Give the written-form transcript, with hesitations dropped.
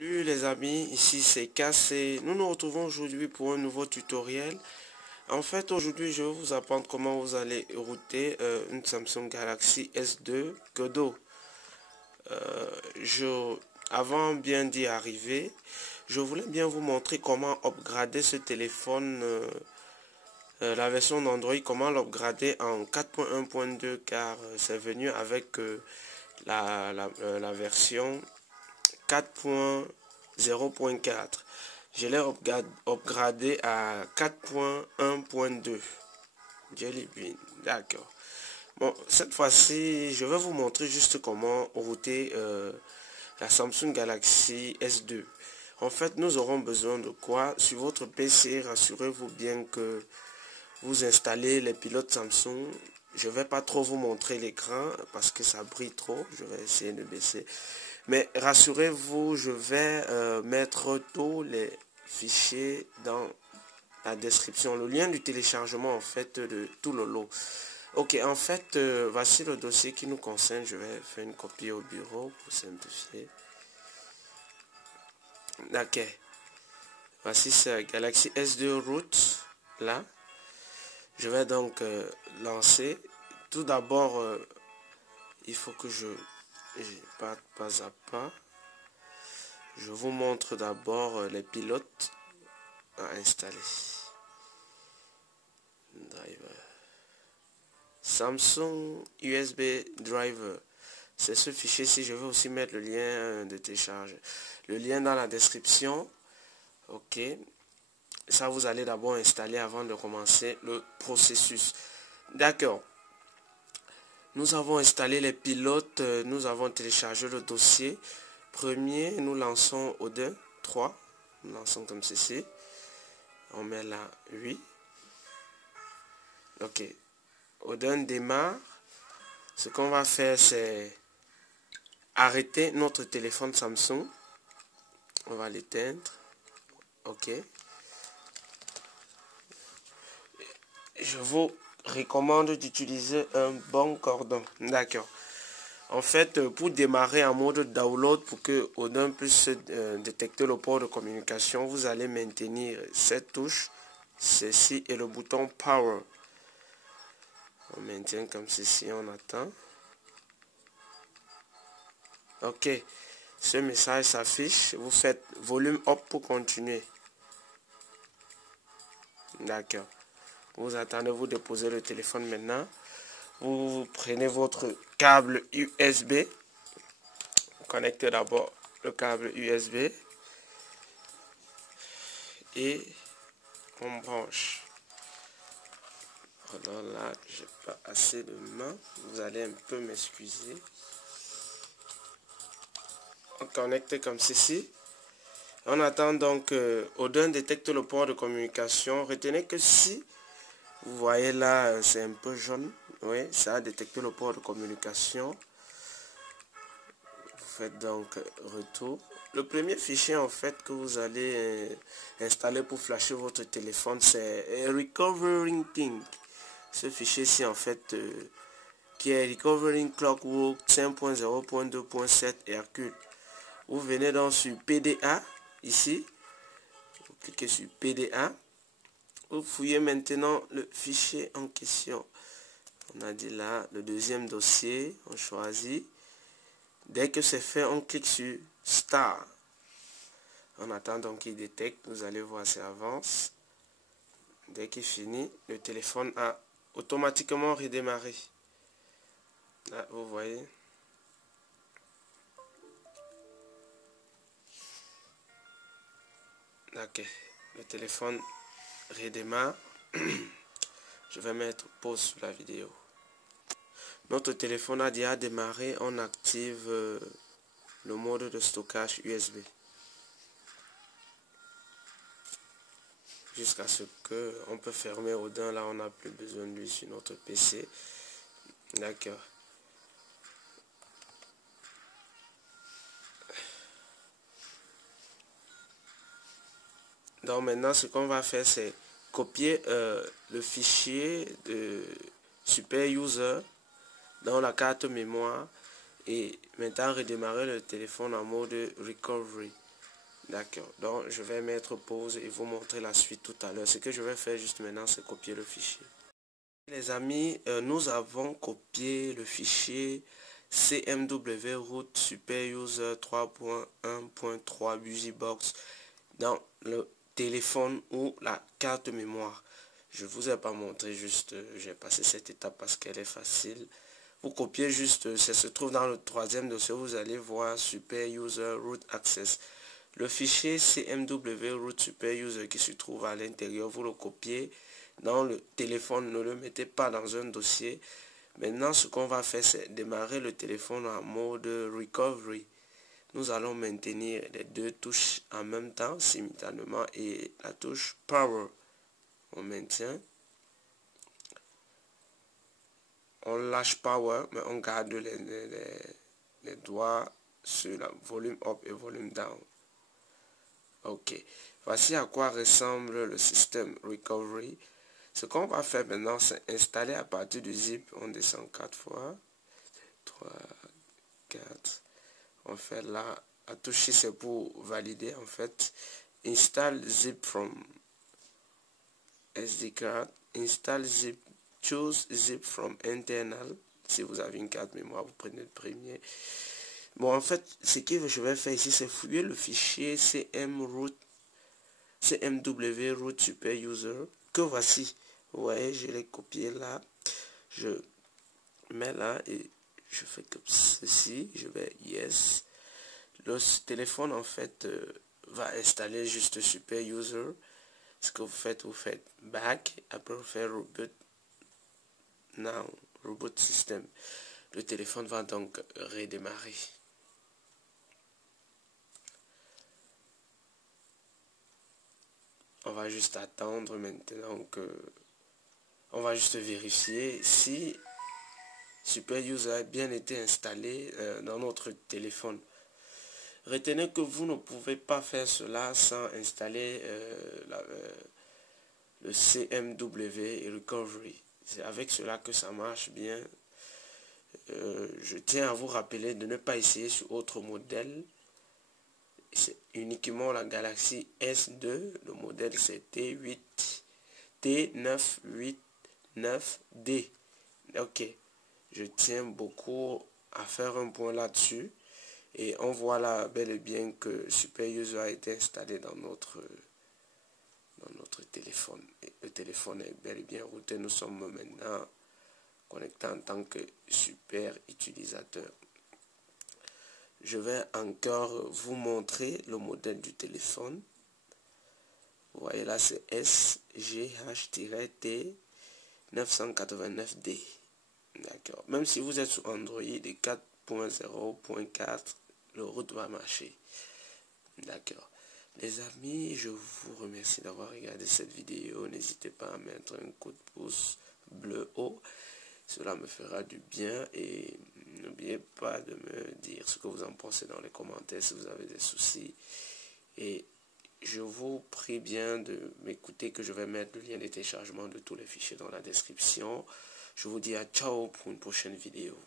Salut les amis, ici c'est Cassé. Nous nous retrouvons aujourd'hui pour un nouveau tutoriel. En fait, aujourd'hui, je vais vous apprendre comment vous allez router une Samsung Galaxy S2 Godot. Avant bien d'y arriver, je voulais bien vous montrer comment upgrader ce téléphone, la version d'Android, comment l'upgrader en 4.1.2 car c'est venu avec la version 4.0.4. Je l'ai upgradé à 4.1.2. Jelly Bean, d'accord. Bon, cette fois-ci, je vais vous montrer juste comment router la Samsung Galaxy S2. En fait, nous aurons besoin de quoi? Sur votre PC, rassurez-vous bien que vous installez les pilotes Samsung. Je ne vais pas trop vous montrer l'écran parce que ça brille trop. Je vais essayer de baisser. Mais rassurez-vous, je vais mettre tous les fichiers dans la description. Le lien du téléchargement en fait de tout le lot. Ok, en fait, voici le dossier qui nous concerne. Je vais faire une copie au bureau pour simplifier. Ok. Voici ce Galaxy S2 root là. Je vais donc lancer. Tout d'abord, il faut que je pas à pas. Je vous montre d'abord les pilotes à installer. Driver. Samsung USB Driver. C'est ce fichier-ci. Je vais aussi mettre le lien de télécharge. Le lien dans la description. Ok. Ça, vous allez d'abord installer avant de commencer le processus. D'accord. Nous avons installé les pilotes. Nous avons téléchargé le dossier. Premier, nous lançons Odin 3. Nous lançons comme ceci. On met là 8. Ok. Odin démarre. Ce qu'on va faire, c'est arrêter notre téléphone Samsung. On va l'éteindre. Ok. Je vous recommande d'utiliser un bon cordon. D'accord. En fait, pour démarrer en mode download, pour que Odin puisse détecter le port de communication, vous allez maintenir cette touche, ceci et le bouton Power. On maintient comme ceci, on attend. Ok, ce message s'affiche. Vous faites volume up pour continuer. D'accord. Vous attendez, vous déposez le téléphone maintenant. Vous prenez votre câble USB. Vous connectez d'abord le câble USB. Et on branche. Alors là, j'ai pas assez de main. Vous allez un peu m'excuser. On connecte comme ceci. On attend donc Odin détecte le port de communication. Retenez que si vous voyez là, c'est un peu jaune. Oui, ça a détecté le port de communication. Vous faites donc retour. Le premier fichier en fait que vous allez installer pour flasher votre téléphone, c'est Recovering Thing. Ce fichier-ci en fait qui est Recovering Clockwork 5.0.2.7 Hercule. Vous venez donc sur PDA ici. Vous cliquez sur PDA. Vous fouillez maintenant le fichier en question. On a dit là le deuxième dossier. On choisit. Dès que c'est fait, on clique sur Start. On attend donc qu'il détecte. Vous allez voir, ça avance. Dès qu'il finit, le téléphone a automatiquement redémarré. Là, vous voyez. Ok. Le téléphone redémarre. Je vais mettre pause sur la vidéo. Notre téléphone a déjà démarré. On active le mode de stockage USB. Jusqu'à ce que on peut fermer Odin. Là, on n'a plus besoin de lui sur notre PC. D'accord. Donc maintenant, ce qu'on va faire, c'est copier le fichier de Super User dans la carte mémoire et maintenant redémarrer le téléphone en mode recovery. D'accord, donc je vais mettre pause et vous montrer la suite tout à l'heure. Ce que je vais faire juste maintenant, c'est copier le fichier. Les amis, nous avons copié le fichier CMW root super user 3.1.3 BusyBox dans le téléphone ou la carte mémoire. Je vous ai pas montré, juste j'ai passé cette étape parce qu'elle est facile. Vous copiez juste, ça se trouve dans le troisième dossier, vous allez voir super user root access. Le fichier CMW root super user qui se trouve à l'intérieur, vous le copiez dans le téléphone, ne le mettez pas dans un dossier. Maintenant, ce qu'on va faire, c'est démarrer le téléphone en mode recovery. Nous allons maintenir les deux touches en même temps, simultanément, et la touche power. On maintient. On lâche power, mais on garde les doigts sur le volume up et volume down. Ok, voici à quoi ressemble le système recovery. Ce qu'on va faire maintenant, c'est installer à partir du zip. On descend 4 fois. 3, 4. On fait là. La touche c'est pour valider en fait. Install zip from SD card. Install zip. Choose zip from internal. Si vous avez une carte mémoire, vous prenez le premier. Bon, en fait, ce que je vais faire ici, c'est fouiller le fichier CMW root super user que voici. Vous voyez, je l'ai copié là. Je mets là et je fais comme ceci. Je vais yes. Le téléphone en fait va installer juste super user. Ce que vous faites back. Après vous faites reboot now, reboot system. Le téléphone va donc redémarrer. On va juste attendre maintenant que on va juste vérifier si super user a bien été installé dans notre téléphone. Retenez que vous ne pouvez pas faire cela sans installer le CMW Recovery. C'est avec cela que ça marche bien. Je tiens à vous rappeler de ne pas essayer sur autre modèle. C'est uniquement la Galaxy S2. Le modèle c'est T989D. Ok. Je tiens beaucoup à faire un point là-dessus. Et on voit là bel et bien que Super User a été installé dans notre téléphone. Et le téléphone est bel et bien routé. Nous sommes maintenant connectés en tant que super utilisateur. Je vais encore vous montrer le modèle du téléphone. Vous voyez là c'est SGH-T 989D. D'accord. Même si vous êtes sur Android 4.0.4, le route va marcher. D'accord. Les amis, je vous remercie d'avoir regardé cette vidéo. N'hésitez pas à mettre un coup de pouce bleu haut. Cela me fera du bien. Et n'oubliez pas de me dire ce que vous en pensez dans les commentaires si vous avez des soucis. Et je vous prie bien de m'écouter que je vais mettre le lien de téléchargement de tous les fichiers dans la description. Je vous dis à ciao pour une prochaine vidéo.